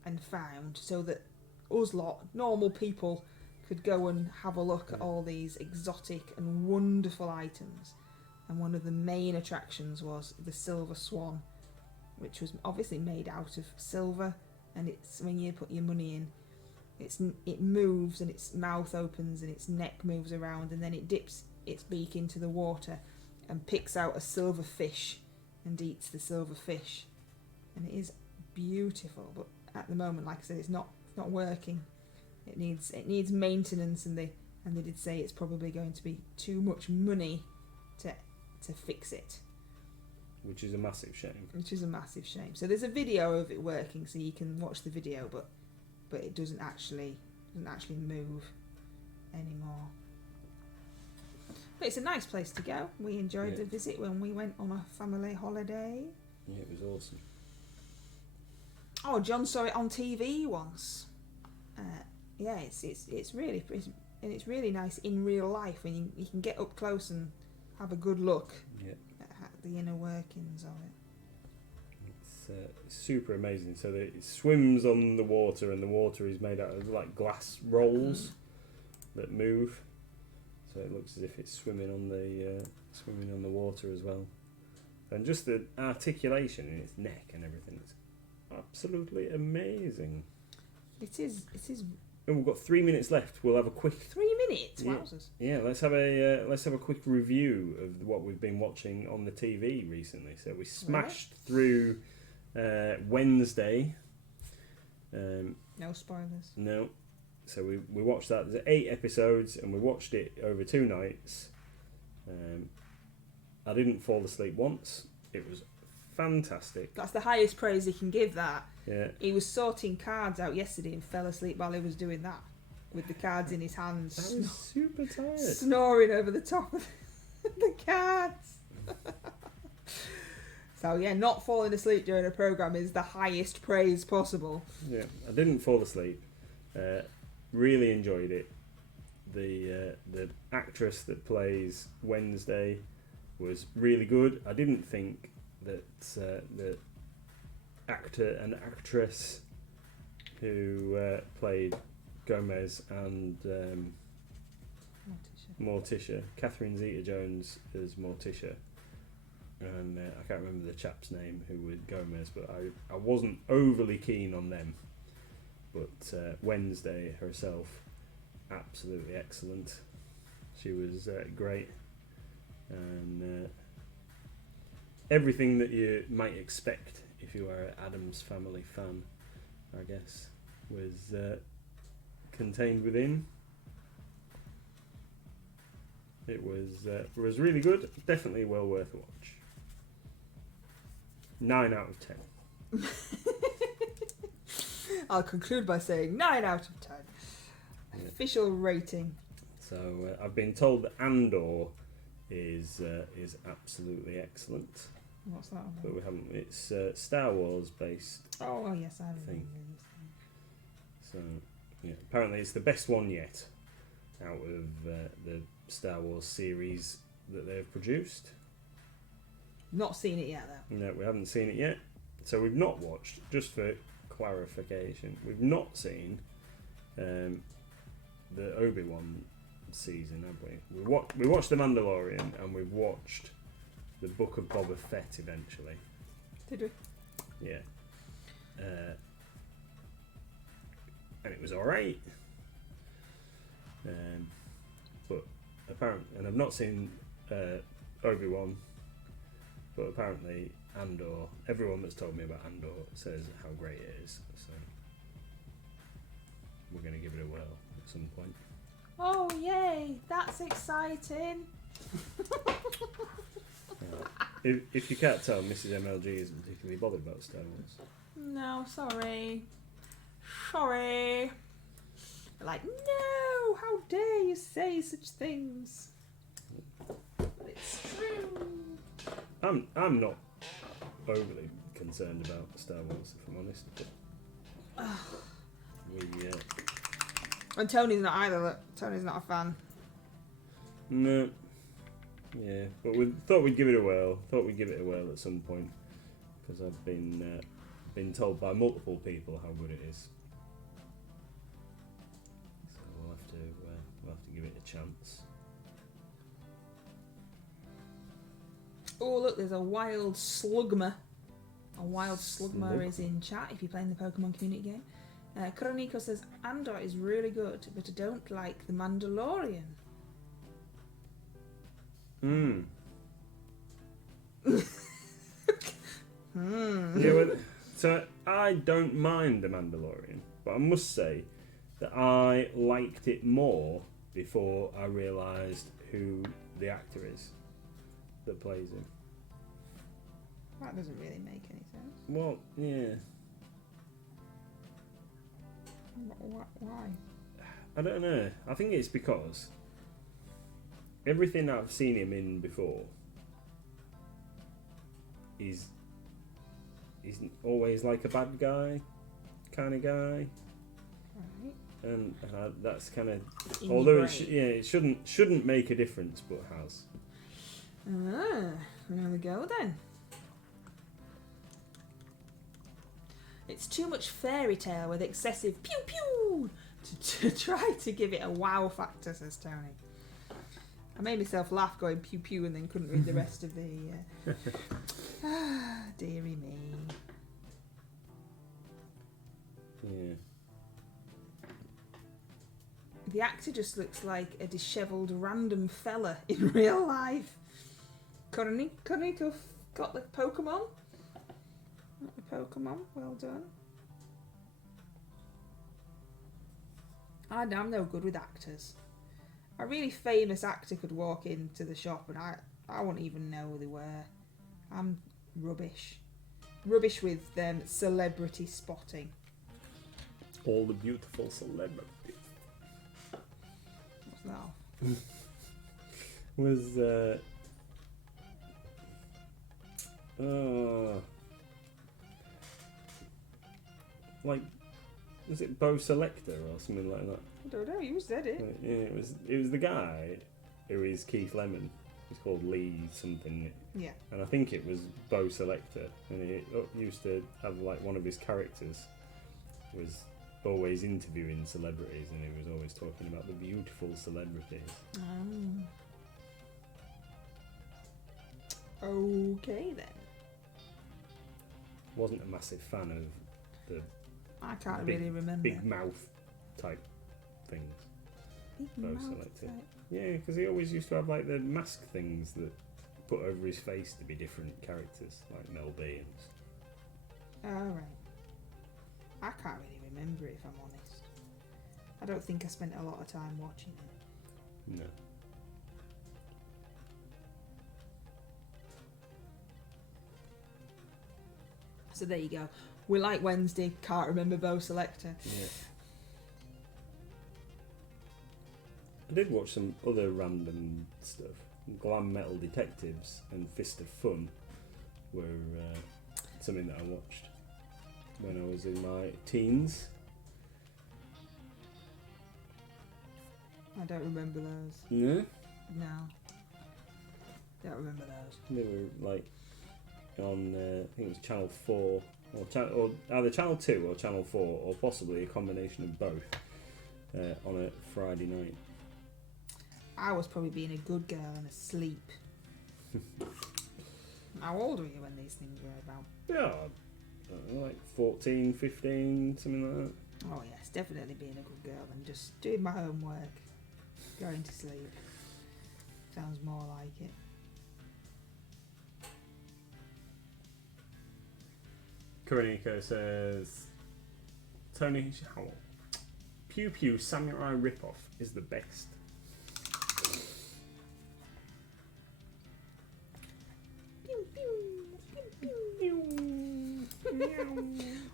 and found, so that us lot, normal people, could go and have a look at all these exotic and wonderful items. And one of the main attractions was the Silver Swan, which was obviously made out of silver, and it's when you put your money in, it moves and its mouth opens and its neck moves around, and then it dips its beak into the water and picks out a silver fish and eats the silver fish, and it is beautiful. But at the moment, like I said, it's not working. It needs maintenance, and they did say it's probably going to be too much money to fix it, which is a massive shame. So there's a video of it working, so you can watch the video, but it doesn't actually move anymore. But it's a nice place to go. We enjoyed the visit when we went on a family holiday. Yeah, it was awesome. Oh, John saw it on TV once. It's really nice in real life when you can get up close and have a good look at the inner workings of it. It's super amazing. So that it swims on the water, and the water is made out of like glass rolls that move. So it looks as if it's swimming on the water as well. And just the articulation in its neck and everything is absolutely amazing. It is. And we've got 3 minutes left. We'll have a quick 3 minutes. Wowzers. Yeah, let's have a quick review of what we've been watching on the TV recently. So we smashed through Wednesday. No spoilers. No. So we watched that. There's 8 episodes, and we watched it over 2 nights. I didn't fall asleep once. It was fantastic. That's the highest praise he can give that. Yeah. He was sorting cards out yesterday and fell asleep while he was doing that, with the cards in his hands. I was super tired. Snoring over the top of the cards. So yeah, not falling asleep during a programme is the highest praise possible. Yeah, I didn't fall asleep. Really enjoyed it. The actress that plays Wednesday was really good. I didn't think that the actor and actress who played Gomez and Morticia, Catherine Zeta-Jones as Morticia, and I can't remember the chap's name who was Gomez, but I wasn't overly keen on them. But Wednesday herself, absolutely excellent. She was great, and everything that you might expect if you are an Addams Family fan, I guess, was contained within. It was really good. Definitely well worth a watch. 9 out of 10. I'll conclude by saying 9 out of 10. Yeah. Official rating. So I've been told that Andor is absolutely excellent. What's that about? But we haven't. It's Star Wars based. Oh well, yes, I have. So yeah, apparently it's the best one yet out of the Star Wars series that they've produced. Not seen it yet though. No, we haven't seen it yet. So we've not watched. Just for clarification, we've not seen the Obi-Wan season, have we? We watched The Mandalorian, and we've watched the Book of Boba Fett eventually. Did we? Yeah. And it was alright. But apparently, and I've not seen Obi-Wan, but apparently Andor, everyone that's told me about Andor says how great it is, so we're going to give it a whirl. some point. Oh, yay! That's exciting. If you can't tell, Mrs MLG isn't particularly bothered about Star Wars. No, sorry. Sorry. Like, no! How dare you say such things? But it's true. I'm not overly concerned about Star Wars, if I'm honest. But And Tony's not either. Look. Tony's not a fan. no. Yeah, but we thought we'd give it a whirl. Thought we'd give it a whirl at some point because I've been told by multiple people how good it is. So we'll have to give it a chance. Oh, look, there's a wild slugma. A wild slugma is in chat if you're playing the Pokemon community game. Kuroniko says, Andor is really good, but I don't like the Mandalorian. Hmm. Hmm. Yeah, well, so I don't mind The Mandalorian, but I must say that I liked it more before I realised who the actor is that plays him. That doesn't really make any sense. Well, yeah. Why? I don't know. I think it's because everything I've seen him in before he's always like a bad guy kind of guy. Right. And that's kind of, In your although brain. it shouldn't make a difference, but has. Ah, there we go then. It's too much fairy tale with excessive pew pew to try to give it a wow factor, says Tony. I made myself laugh going pew pew and then couldn't read the rest of the. Dearie me. Yeah. The actor just looks like a dishevelled random fella in real life. Kuroniko got the Pokemon. Got the Pokemon, well done. I'm no good with actors. A really famous actor could walk into the shop and I wouldn't even know who they were. I'm rubbish. Rubbish with celebrity spotting. All the beautiful celebrities. What's that? Was like, was it Bo Selector or something like that? I don't know, you said it. Yeah, it was the guy who is Keith Lemon. He's called Lee something. Yeah. And I think it was Bo Selector, and he used to have like one of his characters was always interviewing celebrities, and he was always talking about the beautiful celebrities. Okay then. Wasn't a massive fan of the I can't big- really remember. big mouth type things. Big Bo mouth Selector. type. Yeah, because he always used to have like the mask things that put over his face to be different characters, like Mel B and stuff. Alright. I can't really remember it if I'm honest. I don't think I spent a lot of time watching it. No. So there you go. We like Wednesday, can't remember Bo Selector. Yeah. I did watch some other random stuff. Glam Metal Detectives and Fist of Fun were something that I watched when I was in my teens. I don't remember those. No? No. Don't remember those. They were like on, I think it was Channel 4, or either Channel 2 or Channel 4, or possibly a combination of both, on a Friday night. I was probably being a good girl and asleep. How old were you when these things were about? Yeah, I don't know, like 14, 15, something like that. Oh yes, definitely being a good girl and just doing my homework, going to sleep. Sounds more like it. Kuroniko says, Tony, Pew Pew Samurai ripoff is the best.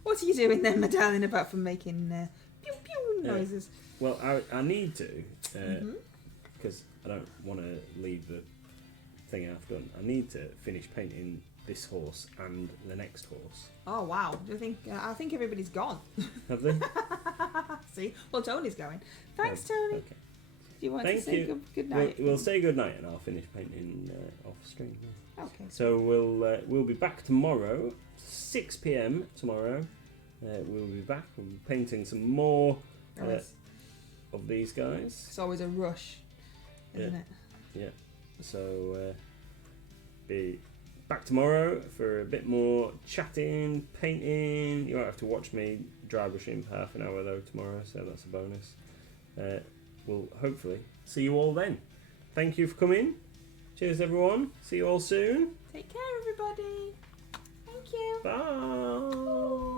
What are you doing then, my darling, apart from making pew pew noises? Well, I need to, because I don't want to leave the thing I've done. I need to finish painting this horse and the next horse. Oh wow! Do you think? I think everybody's gone. Have they? See, well, Tony's going. Thanks, Tony. Okay. Do you want Thank to say you. good night? We'll say good night, and I'll finish painting off screen. Yeah. Okay. So we'll be back tomorrow, 6 p.m. tomorrow. We'll be back. We'll be painting some more of these guys. It's always a rush, isn't it? Yeah. So be back tomorrow for a bit more chatting, painting. You won't have to watch me dry brushing for half an hour though tomorrow, so that's a bonus. We'll hopefully see you all then. Thank you for coming. Cheers everyone. See you all soon. Take care, everybody. Thank you. Bye.